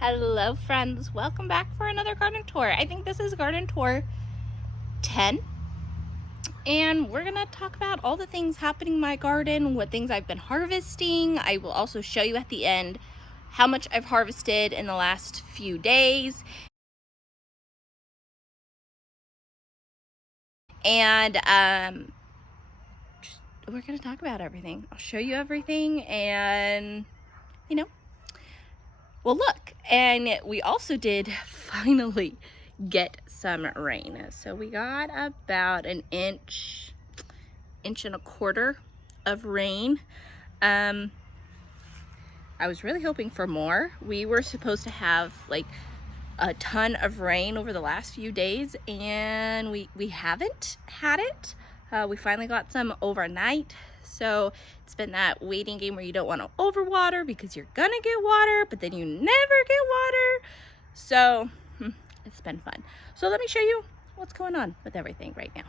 Hello friends, welcome back for another garden tour. I think this is garden tour 10 and we're gonna talk about all the things happening in my garden, what things I've been harvesting. I will also show you at the end how much I've harvested in the last few days. And we're gonna talk about everything. I'll show you everything and well, look, and we also did finally get some rain. So we got about an inch and a quarter of rain. I was really hoping for more. We were supposed to have like a ton of rain over the last few days, and we haven't had it. We finally got some overnight. So it's been that waiting game where you don't want to overwater because you're gonna get water, but then you never get water. So it's been fun. So let me show you what's going on with everything right now.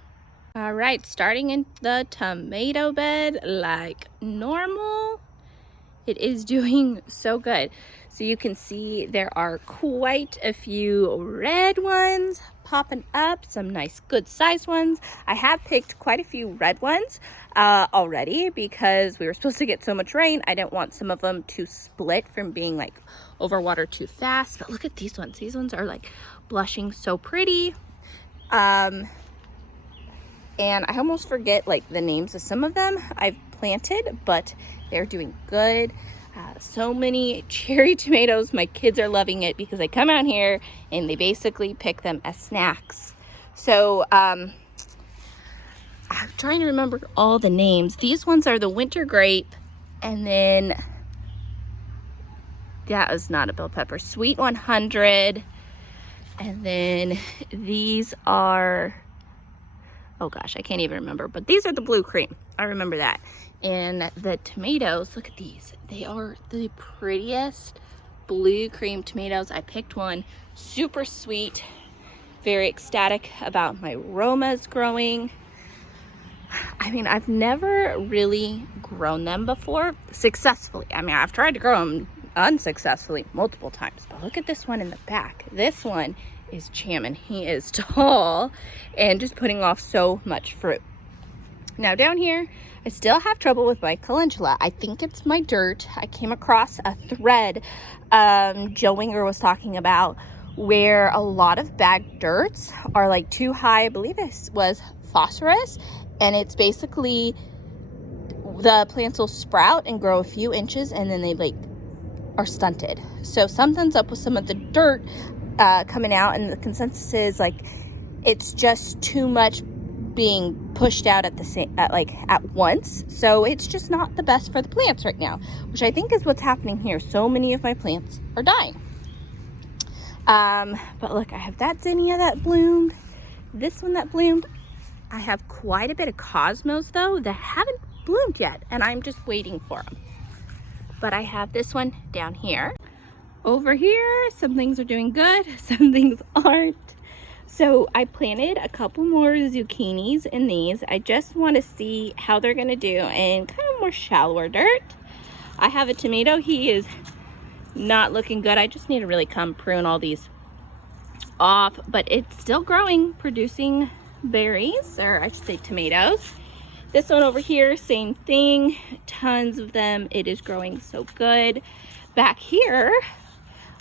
All right, starting in the tomato bed like normal. It is doing so good. So you can see there are quite a few red ones popping up, some nice good sized ones. I have picked quite a few red ones already because we were supposed to get so much rain. I didn't want some of them to split from being like overwatered too fast. But look at these ones. These ones are like blushing so pretty. And I almost forget like the names of some of them I've planted, but they're doing good. So many cherry tomatoes. My kids are loving it because I come out here and they basically pick them as snacks. So I'm trying to remember all the names. These ones are the winter grape, and then that is not a bell pepper, sweet 100, and then these are, oh gosh, I can't even remember, but these are the blue cream. I remember that. And the tomatoes, look at these. They are the prettiest blue cream tomatoes. I picked one, super sweet, very ecstatic about my aromas growing. I mean, I've never really grown them before successfully. I mean, I've tried to grow them unsuccessfully multiple times, but look at this one in the back. This one is jamming. He is tall and just putting off so much fruit. Now down here, I still have trouble with my calendula. I think it's my dirt. I came across a thread Joe Winger was talking about where a lot of bag dirts are like too high. I believe it was phosphorus, and it's basically the plants will sprout and grow a few inches and then they like are stunted. So something's up with some of the dirt coming out, and the consensus is like it's just too much being pushed out at once. So it's just not the best for the plants right now, which I think is what's happening here. So many of my plants are dying. But look, I have that zinnia that bloomed, this one that bloomed. I have quite a bit of cosmos though that haven't bloomed yet, and I'm just waiting for them. But I have this one down here. Over here, some things are doing good, some things aren't. So I planted a couple more zucchinis in these. I just want to see how they're going to do in kind of more shallower dirt. I have a tomato. He is not looking good. I just need to really come prune all these off, but it's still growing, producing berries, or I should say tomatoes. This one over here, same thing, tons of them. It is growing so good. Back here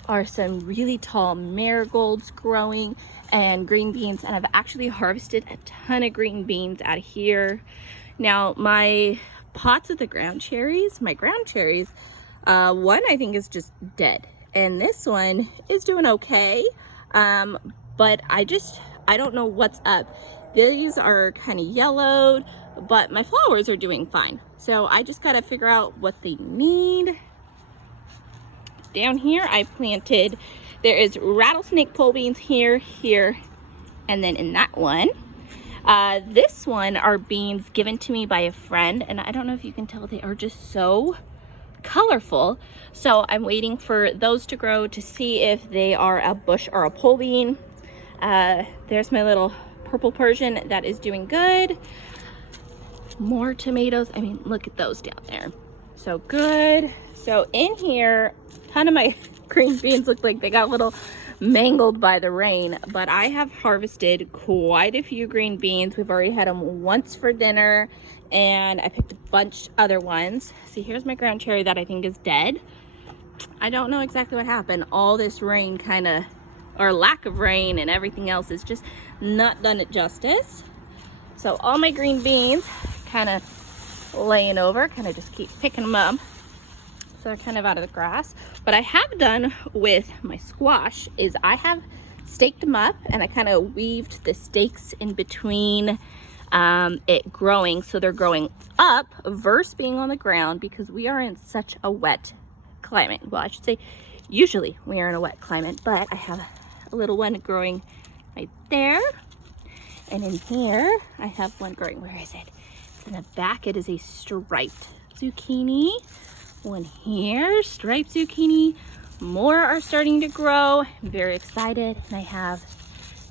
are some really tall marigolds growing and green beans, and I've actually harvested a ton of green beans out of here. Now my pots of the ground cherries, one I think is just dead, and this one is doing okay, but I don't know what's up. These are kind of yellowed, but my flowers are doing fine. So I just got to figure out what they need. Down here I planted, there is rattlesnake pole beans here, and then in that one. This one are beans given to me by a friend, and I don't know if you can tell, they are just so colorful. So I'm waiting for those to grow to see if they are a bush or a pole bean. There's my little purple Persian that is doing good. More tomatoes. I mean, look at those down there. So good. So in here, ton of my green beans look like they got a little mangled by the rain, but I have harvested quite a few green beans. We've already had them once for dinner, and I picked a bunch other ones. See, here's my ground cherry that I think is dead. I don't know exactly what happened. All this rain kind of, or lack of rain and everything else is just not done it justice. So all my green beans kind of laying over, kind of just keep picking them up. So they're kind of out of the grass. What I have done with my squash is I have staked them up, and I kind of weaved the stakes in between it growing, so they're growing up versus being on the ground, because we are in such a wet climate. Well, I should say usually we are in a wet climate, but I have a little one growing right there, and in here I have one growing. Where is it? In the back it is a striped zucchini. One here, striped zucchini. More are starting to grow. I'm very excited. And I have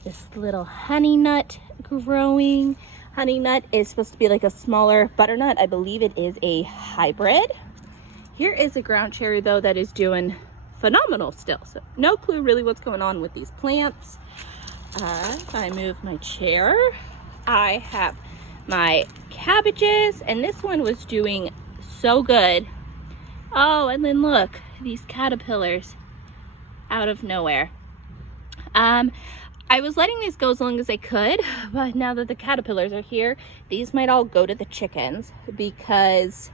this little honey nut growing. Honey nut is supposed to be like a smaller butternut. I believe it is a hybrid. Here is a ground cherry though that is doing phenomenal still. So no clue really what's going on with these plants. If I move my chair, I have my cabbages, and this one was doing so good. Oh, and then look, these caterpillars out of nowhere. I was letting these go as long as I could, but now that the caterpillars are here, these might all go to the chickens, because,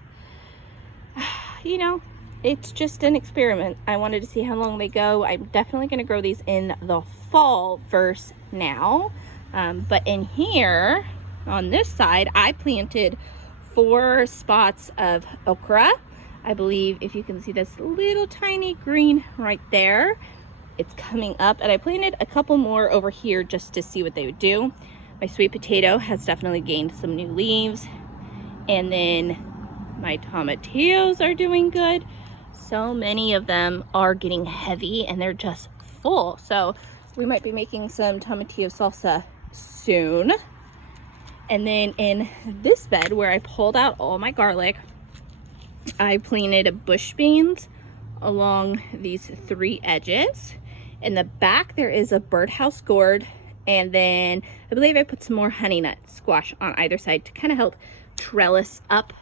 you know, it's just an experiment. I wanted to see how long they go. I'm definitely going to grow these in the fall versus now. But in here, on this side, I planted 4 spots of okra. I believe if you can see this little tiny green right there, it's coming up, and I planted a couple more over here just to see what they would do. My sweet potato has definitely gained some new leaves, and then my tomatillos are doing good. So many of them are getting heavy and they're just full, so we might be making some tomatillo salsa soon. And then in this bed where I pulled out all my garlic, I planted bush beans along these 3 edges. In the back there is a birdhouse gourd, and then I believe I put some more honey nut squash on either side to kind of help trellis up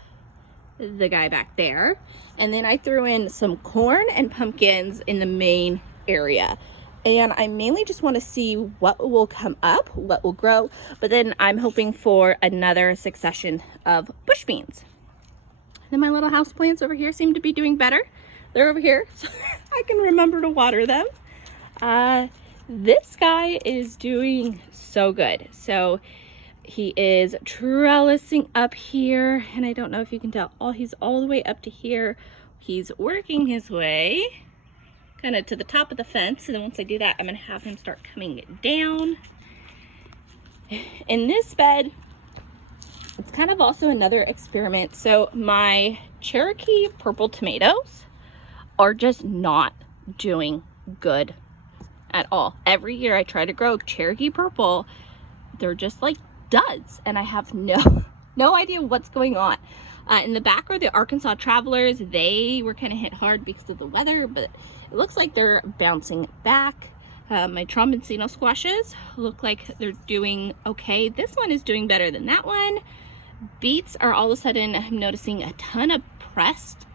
the guy back there. And then I threw in some corn and pumpkins in the main area. And I mainly just want to see what will come up, what will grow, but then I'm hoping for another succession of bush beans. Then my little house plants over here seem to be doing better. They're over here, so I can remember to water them. This guy is doing so good. So he is trellising up here, and I don't know if you can tell, he's all the way up to here. He's working his way kind of to the top of the fence, and then once I do that, I'm gonna have him start coming down. In this bed, it's kind of also another experiment. So my Cherokee purple tomatoes are just not doing good at all. Every year I try to grow Cherokee purple, they're just like duds, and I have no idea what's going on. In the back are the Arkansas Travelers. They were kind of hit hard because of the weather, but it looks like they're bouncing back. My Tromboncino Squashes look like they're doing okay. This one is doing better than that one. Beets are all of a sudden, I'm noticing a ton of pest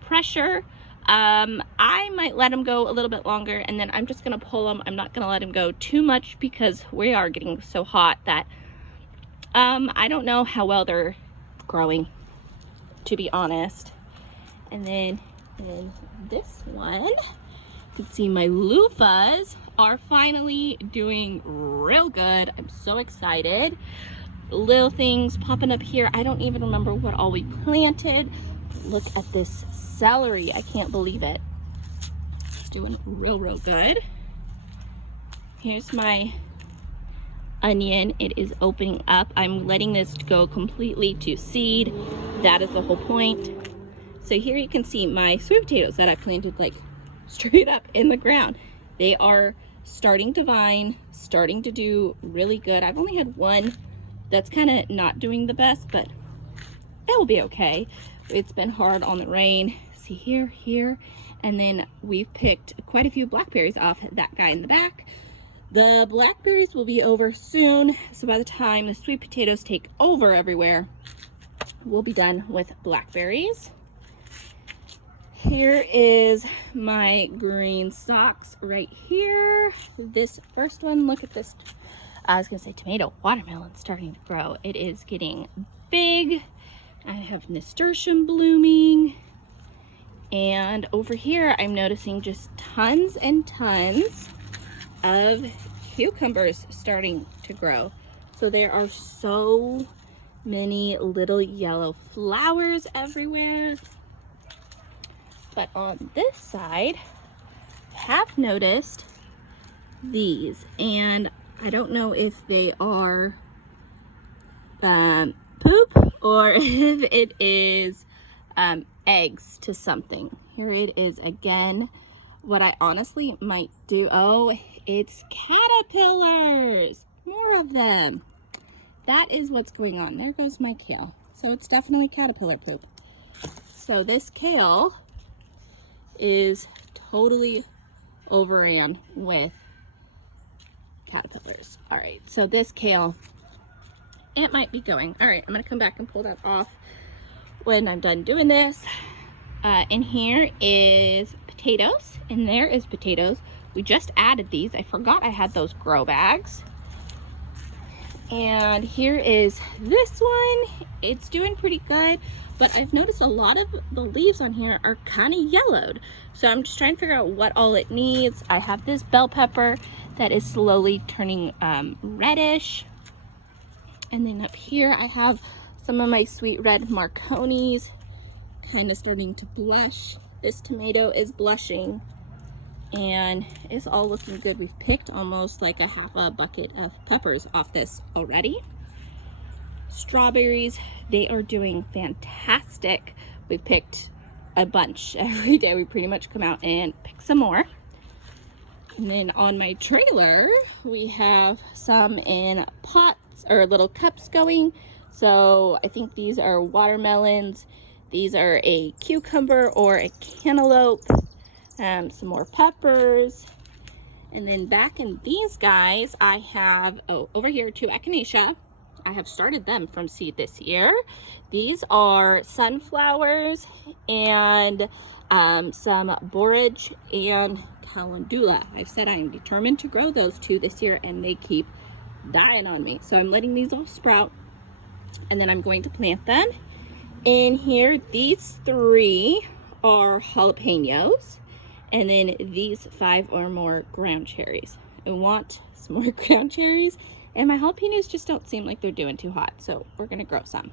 pressure. I might let them go a little bit longer, and then I'm just gonna pull them. I'm not gonna let them go too much because we are getting so hot that I don't know how well they're growing, to be honest. And then in this one, you can see my loofahs are finally doing real good. I'm so excited. Little things popping up here. I don't even remember what all we planted. Look at this celery. I can't believe it. It's doing real good. Here's my onion. It is opening up. I'm letting this go completely to seed. That is the whole point. So here you can see my sweet potatoes that I planted like straight up in the ground. They are starting to vine, starting to do really good. I've only had one that's kind of not doing the best, but it will be okay. It's been hard on the rain. See here, And then we've picked quite a few blackberries off that guy in the back. The blackberries will be over soon, so by the time the sweet potatoes take over everywhere, we'll be done with blackberries. Here is my green stalks right here. This first one, look at this. I was gonna say tomato watermelon starting to grow. It is getting big. I have nasturtium blooming. And over here, I'm noticing just tons and tons of cucumbers starting to grow. So there are so many little yellow flowers everywhere. But on this side, I have noticed these, and I don't know if they are poop or if it is eggs to something. Here it is again. What I honestly might do, oh, it's caterpillars, more of them. That is what's going on. There goes my kale. So it's definitely caterpillar poop. So this kale is totally overran with caterpillars. All right, so this kale, it might be going. All right, I'm gonna come back and pull that off when I'm done doing this. In here is potatoes, and there is potatoes. We just added these. I forgot I had those grow bags. And here is this one. It's doing pretty good, but I've noticed a lot of the leaves on here are kind of yellowed. So I'm just trying to figure out what all it needs. I have this bell pepper that is slowly turning reddish. And then up here I have some of my sweet red Marconis kind of starting to blush. This tomato is blushing and it's all looking good. We've picked almost like a half a bucket of peppers off this already. Strawberries, they are doing fantastic. We've picked a bunch every day. We pretty much come out and pick some more. And then on my trailer, we have some in pots or little cups going. So I think these are watermelons. These are a cucumber or a cantaloupe. Some more peppers. And then back in these guys, I have, over here, 2 Echinacea. I have started them from seed this year. These are sunflowers and some borage and Calendula. I've said I am determined to grow those 2 this year, and they keep dying on me. So I'm letting these all sprout, and then I'm going to plant them. In here, these 3 are jalapenos, and then these 5 are more ground cherries. I want some more ground cherries, and my jalapenos just don't seem like they're doing too hot, so we're gonna grow some.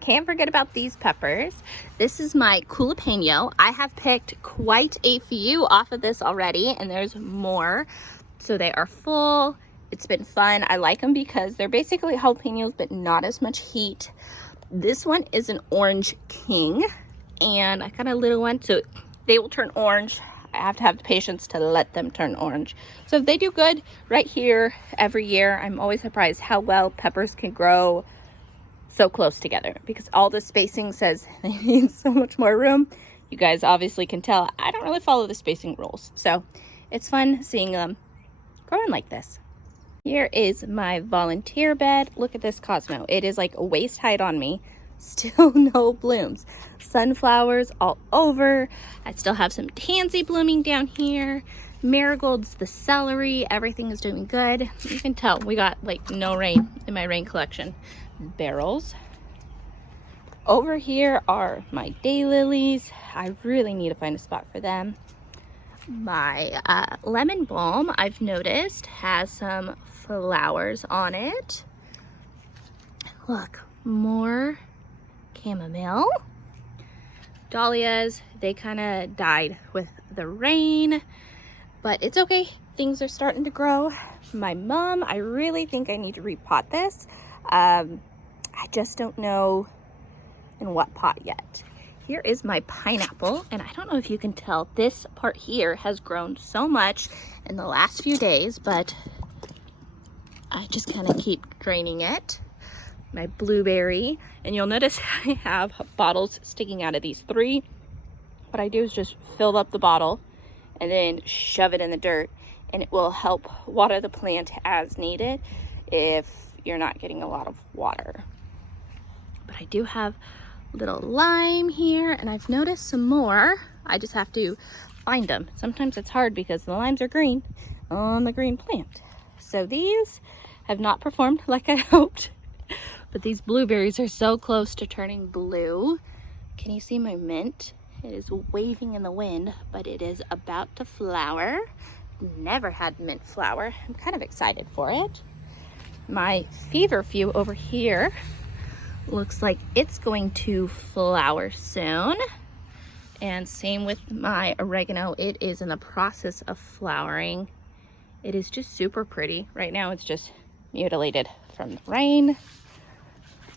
Can't forget about these peppers. This is my jalapeno. I have picked quite a few off of this already, and there's more. So they are full. It's been fun. I like them because they're basically jalapenos, but not as much heat. This one is an orange king, and I got a little one, so they will turn orange. I have to have the patience to let them turn orange. So if they do good right here every year, I'm always surprised how well peppers can grow so close together, because all the spacing says they need so much more room. You guys obviously can tell I don't really follow the spacing rules. So it's fun seeing them growing like this. Here is my volunteer bed. Look at this Cosmo. It is like waist height on me. Still no blooms. Sunflowers all over. I still have some tansy blooming down here. Marigolds, the celery, everything is doing good. You can tell we got like no rain in my rain collection. Barrels. Over here are my daylilies. I really need to find a spot for them. My lemon balm, I've noticed, has some flowers on it. Look, more chamomile. Dahlias, they kind of died with the rain, but it's okay. Things are starting to grow. My mum, I really think I need to repot this. I just don't know in what pot yet. Here is my pineapple, and I don't know if you can tell, this part here has grown so much in the last few days, but I just kind of keep draining it. My blueberry, and you'll notice I have bottles sticking out of these 3 what I do is just fill up the bottle and then shove it in the dirt, and it will help water the plant as needed if you're not getting a lot of water. But I do have little lime here, and I've noticed some more. I just have to find them. Sometimes it's hard because the limes are green on the green plant. So these have not performed like I hoped, but these blueberries are so close to turning blue. Can you see my mint? It is waving in the wind, but it is about to flower. Never had mint flower. I'm kind of excited for it. My feverfew over here looks like it's going to flower soon. And same with my oregano. It is in the process of flowering. It is just super pretty. Right now it's just mutilated from the rain.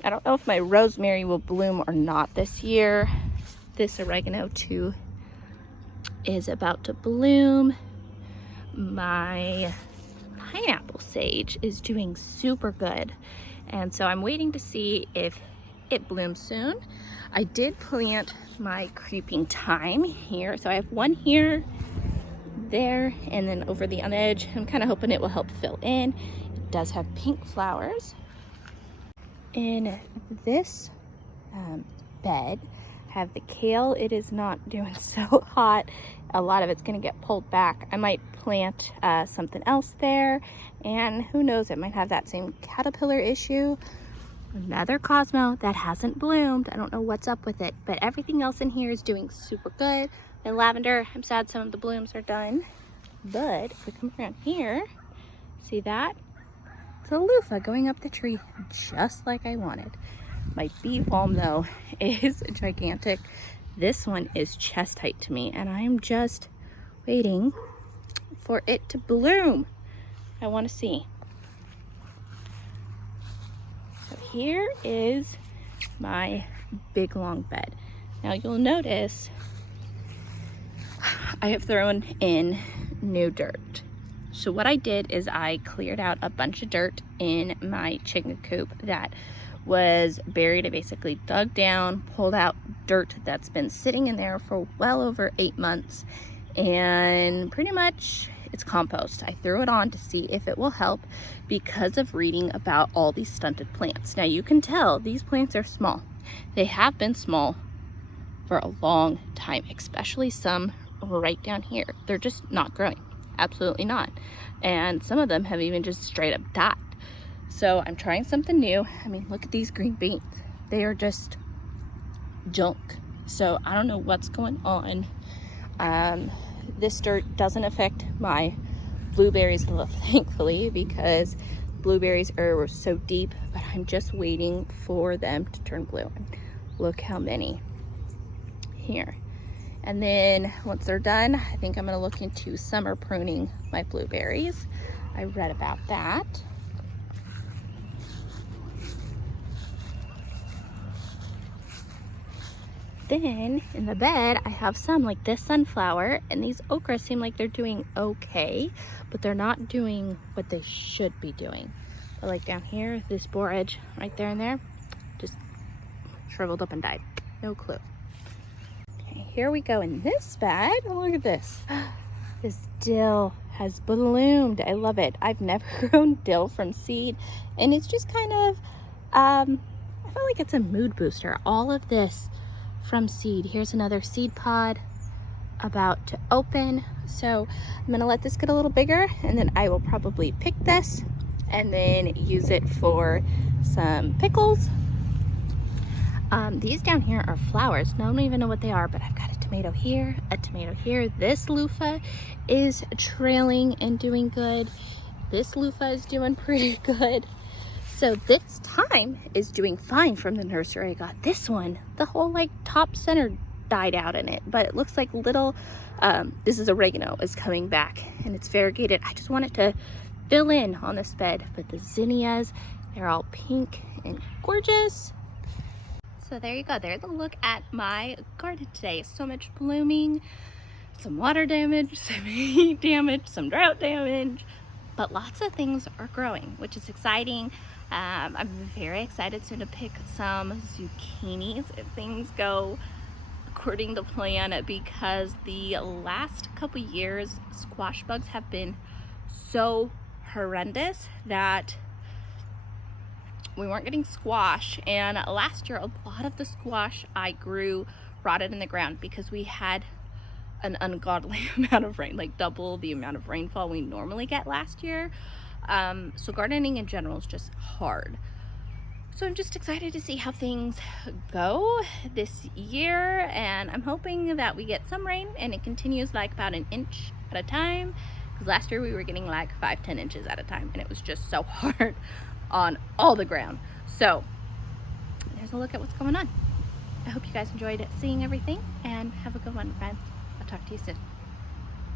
I don't know if my rosemary will bloom or not this year. This oregano too is about to bloom. My pineapple sage is doing super good. And so I'm waiting to see if it blooms soon. I did plant my creeping thyme here. So I have one here, there, and then over the edge. I'm kind of hoping it will help fill in. It does have pink flowers. In this bed, have the kale. It is not doing so hot. A lot of it's going to get pulled back. I might plant something else there, and who knows, it might have that same caterpillar issue. Another Cosmo that hasn't bloomed. I don't know what's up with it, but everything else in here is doing super good. The lavender, I'm sad some of the blooms are done, but if we come around here, see that? It's a loofah going up the tree just like I wanted. My bee balm though is gigantic. This one is chest height to me, and I'm just waiting for it to bloom. I want to see. So here is my big long bed. Now you'll notice I have thrown in new dirt. So what I did is I cleared out a bunch of dirt in my chicken coop that was buried. I basically dug down, pulled out dirt that's been sitting in there for well over 8 months, and pretty much it's compost. I threw it on to see if it will help because of reading about all these stunted plants. Now you can tell these plants are small. They have been small for a long time, especially some right down here. They're just not growing. Absolutely not. And some of them have even just straight up died. So I'm trying something new. I mean, look at these green beans. They are just junk. So I don't know what's going on. This dirt doesn't affect my blueberries, thankfully, because blueberries are so deep, but I'm just waiting for them to turn blue. Look how many here. And then once they're done, I think I'm gonna look into summer pruning my blueberries. I read about that. Then in the bed, I have some like this sunflower, and these okra seem like they're doing okay, but they're not doing what they should be doing. But like down here, this borage right there and there, just shriveled up and died. No clue. Okay, here we go in this bed. Look at this. This dill has bloomed. I love it. I've never grown dill from seed, and it's just kind of, I feel like it's a mood booster. All of this from seed. Here's another seed pod about to open. So I'm gonna let this get a little bigger, and then I will probably pick this and then use it for some pickles. These down here are flowers. Now, I don't even know what they are, but I've got a tomato here, a tomato here. This loofah is trailing and doing good. This loofah is doing pretty good. So this thyme is doing fine from the nursery. I got this one. The whole like top center died out in it, but it looks like little, this is oregano is coming back and it's variegated. I just want it to fill in on this bed, but the zinnias, they're all pink and gorgeous. So there you go. There's a look at my garden today. So much blooming, some water damage, some heat damage, some drought damage, but lots of things are growing, which is exciting. I'm very excited soon to pick some zucchinis if things go aborting the plan because the last couple years squash bugs have been so horrendous that we weren't getting squash. And last year a lot of the squash I grew rotted in the ground because we had an ungodly amount of rain, like double the amount of rainfall we normally get last year. So gardening in general is just hard. So I'm just excited to see how things go this year, and I'm hoping that we get some rain and it continues like about an inch at a time, because last year we were getting like 5-10 inches at a time, and it was just so hard on all the ground. So there's a look at what's going on. I hope you guys enjoyed seeing everything, and have a good one, friends. I'll talk to you soon.